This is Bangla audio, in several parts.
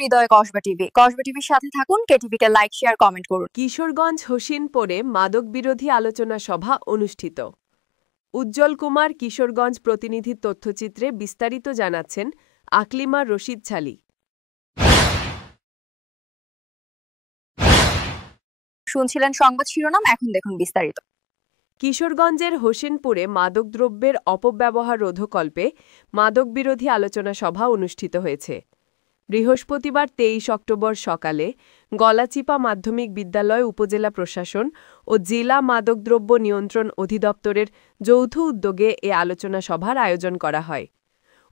হৃদয় কসবা টিভির সাথে থাকুন। কেটিভিকে লাইক, শেয়ার, কমেন্ট করুন। কিশোরগঞ্জ হোসেনপুরে মাদক বিরোধী আলোচনা সভা অনুষ্ঠিত। উজ্জ্বল কুমার কিশোরগঞ্জ প্রতিনিধির তথ্যচিত্রে বিস্তারিত জানাচ্ছেন আকলিমা রশিদ ছালি। শুনছিলেন সংবাদ শিরোনাম, এখন দেখুন বিস্তারিত। কিশোরগঞ্জের হোসেনপুরে মাদকদ্রব্যের অপব্যবহার রোধকল্পে মাদক বিরোধী আলোচনা সভা অনুষ্ঠিত হয়েছে। বৃহস্পতিবার ২৩ অক্টোবর সকালে গলাচিপা মাধ্যমিক বিদ্যালয় উপজেলা প্রশাসন ও জেলা মাদকদ্রব্য নিয়ন্ত্রণ অধিদপ্তরের যৌথ উদ্যোগে এ আলোচনা সভার আয়োজন করা হয়।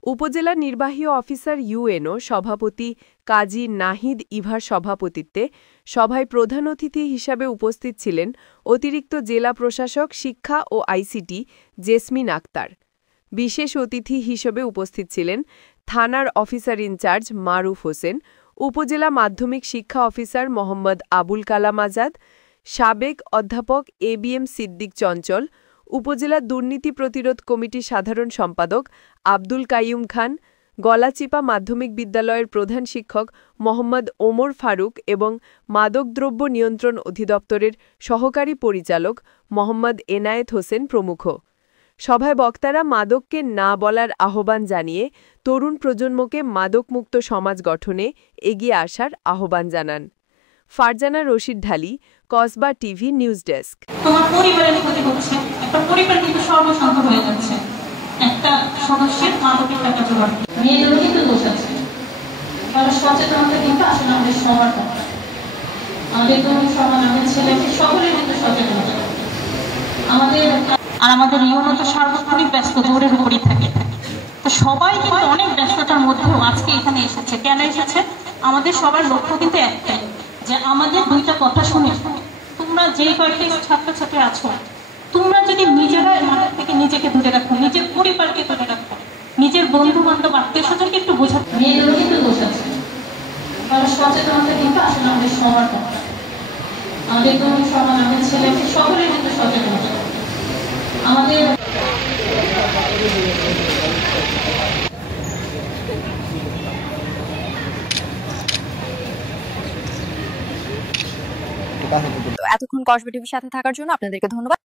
উপজেলা নির্বাহী অফিসার ইউএনও সভাপতি কাজী নাহিদ ইভার সভাপতিত্বে সভায় প্রধান অতিথি হিসাবে উপস্থিত ছিলেন অতিরিক্ত জেলা প্রশাসক শিক্ষা ও আইসিটি জেসমিন আক্তার। বিশেষ অতিথি হিসেবে উপস্থিত ছিলেন থানার অফিসার ইনচার্জ মারুফ হোসেন, উপজেলা মাধ্যমিক শিক্ষা অফিসার মোহাম্মদ আবুল কালাম আজাদ, সাবেক অধ্যাপক এবিএম সিদ্দিক চঞ্চল, উপজেলা দুর্নীতি প্রতিরোধ কমিটির সাধারণ সম্পাদক আব্দুল কাইয়ুম খান, গলাচিপা মাধ্যমিক বিদ্যালয়ের প্রধান শিক্ষক মোহাম্মদ ওমর ফারুক এবং মাদকদ্রব্য নিয়ন্ত্রণ অধিদপ্তরের সহকারী পরিচালক মোহাম্মদ এনায়েত হোসেন প্রমুখ। সভায় বক্তারা মাদককে না বলার আহ্বান জানিয়ে তরুণ প্রজন্মকে মাদকমুক্ত সমাজ গঠনে এগিয়ে আসার আহ্বান জানান। ফারজানা রশিদ ঢালি, কসবা টিভি নিউজ ডেস্ক। তোমার পরিবারের ক্ষতি হচ্ছে, একটা পরিবার কিন্তু সর্বশান্ত হয়ে যাচ্ছে একটা সদস্যের মাদকের টাকা জোগাড়। মেয়েদেরও কিন্তু দোষ আছে, কারণ সচেতনতা কিন্তু আসলে আমাদের সবার দরকার। আমাদের তরুণ সমাজ, আমাদের ছেলে সকলের কিন্তু সচেতনতা আমাদের ইউনো তো সার্বক্ষণিক ব্যস্ত, জোরের উপরই থাকে। তো সবাই কিন্তু অনেক ব্যস্ততার মধ্যেও আজকে এখানে এসেছে। কেন এসেছে? আমাদের সবার লক্ষ্য কিন্তু একটাই, যে আমাদের দুইটা কথা শুনে তোমরা যে কয়েকটি ছাত্রছাত্রী আছো, তোমরা যদি নিজেরা মাঠের থেকে নিজেকে দূরে রাখো, নিজের পরিবারকে দূরে রাখো, নিজের বন্ধু বান্ধব আত্মীয় স্বজনকে একটু বোঝা। মেয়েদেরও কিন্তু দোষ আছে, কারণ সচেতনতা কিন্তু আসলে আমাদের সবার দরকার। আমাদের তরুণ সমাজ, আমাদের ছেলে সকলের কিন্তু সচেতনতা আমাদের। এতক্ষণ কসবা টিভির সাথে থাকার জন্য আপনাদেরকে ধন্যবাদ।